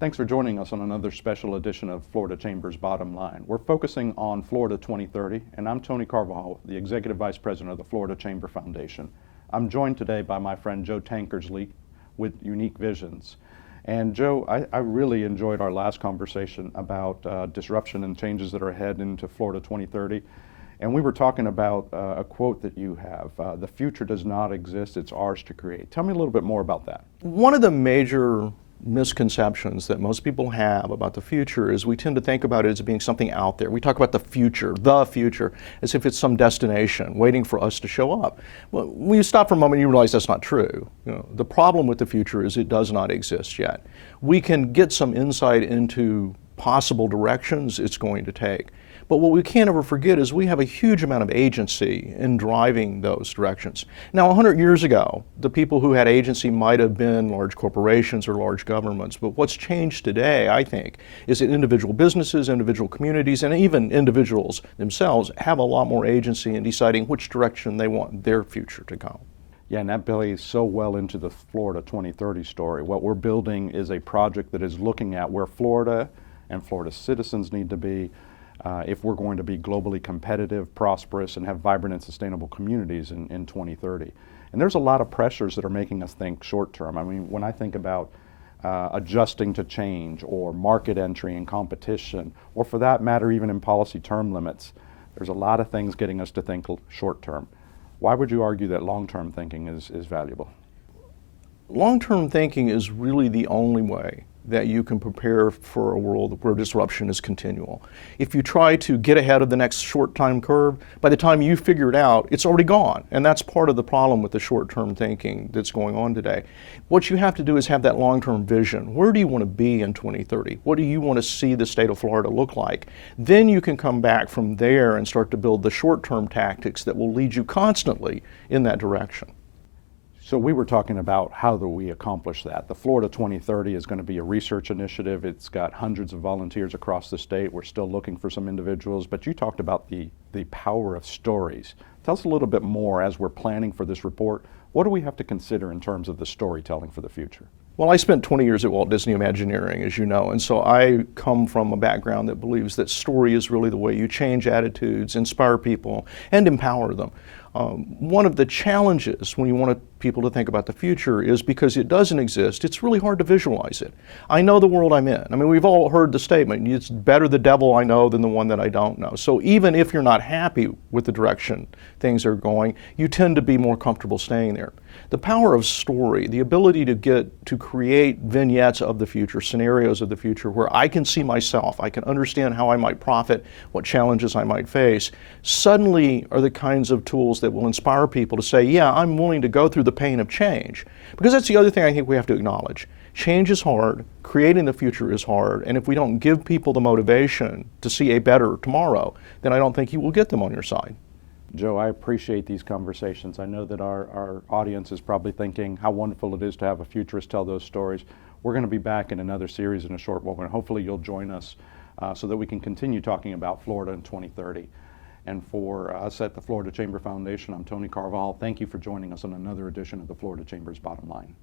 Thanks for joining us on another special edition of Florida Chamber's Bottom Line. We're focusing on Florida 2030, and I'm Tony Carvajal, the Executive Vice President of the Florida Chamber Foundation. I'm joined today by my friend Joe Tankersley with Unique Visions. And Joe, I really enjoyed our last conversation about disruption and changes that are ahead into Florida 2030. And we were talking about a quote that you have, the future does not exist, it's ours to create. Tell me a little bit more about that. One of the major misconceptions that most people have about the future is we tend to think about it as being something out there. We talk about the future, as if it's some destination waiting for us to show up. Well, when you stop for a moment, you realize that's not true. The problem with the future is it does not exist yet. We can get some insight into possible directions it's going to take. But what we can't ever forget is we have a huge amount of agency in driving those directions. Now, 100 years ago, the people who had agency might have been large corporations or large governments, but what's changed today, I think, is that individual businesses, individual communities, and even individuals themselves have a lot more agency in deciding which direction they want their future to go. Yeah, and that plays so well into the Florida 2030 story. What we're building is a project that is looking at where Florida and Florida citizens need to be if we're going to be globally competitive, prosperous, and have vibrant and sustainable communities in 2030. And there's a lot of pressures that are making us think short term. I mean, when I think about adjusting to change or market entry and competition, or for that matter, even in policy term limits, there's a lot of things getting us to think short term. Why would you argue that long-term thinking is valuable? Long-term thinking is really the only way that you can prepare for a world where disruption is continual. If you try to get ahead of the next short time curve, by the time you figure it out, it's already gone. And that's part of the problem with the short-term thinking that's going on today. What you have to do is have that long-term vision. Where do you want to be in 2030? What do you want to see the state of Florida look like? Then you can come back from there and start to build the short-term tactics that will lead you constantly in that direction. So we were talking about how do we accomplish that. The Florida 2030 is going to be a research initiative. It's got hundreds of volunteers across the state. We're still looking for some individuals, but you talked about the power of stories. Tell us a little bit more as we're planning for this report. What do we have to consider in terms of the storytelling for the future? Well, I spent 20 years at Walt Disney Imagineering, as you know, and so I come from a background that believes that story is really the way you change attitudes, inspire people, and empower them. One of the challenges when you want people to think about the future is because it doesn't exist, it's really hard to visualize it. I know the world I'm in. I mean, we've all heard the statement, it's better the devil I know than the one that I don't know. So even if you're not happy with the direction things are going, you tend to be more comfortable staying there. The power of story, the ability to create vignettes of the future, scenarios of the future where I can see myself, I can understand how I might profit, what challenges I might face, suddenly are the kinds of tools that will inspire people to say, yeah, I'm willing to go through the pain of change. Because that's the other thing I think we have to acknowledge. Change is hard, creating the future is hard, and if we don't give people the motivation to see a better tomorrow, then I don't think you will get them on your side. Joe, I appreciate these conversations. I know that our audience is probably thinking how wonderful it is to have a futurist tell those stories. We're going to be back in another series in a short while, and hopefully you'll join us so that we can continue talking about Florida in 2030. And for us at the Florida Chamber Foundation, I'm Tony Carvajal. Thank you for joining us on another edition of the Florida Chamber's Bottom Line.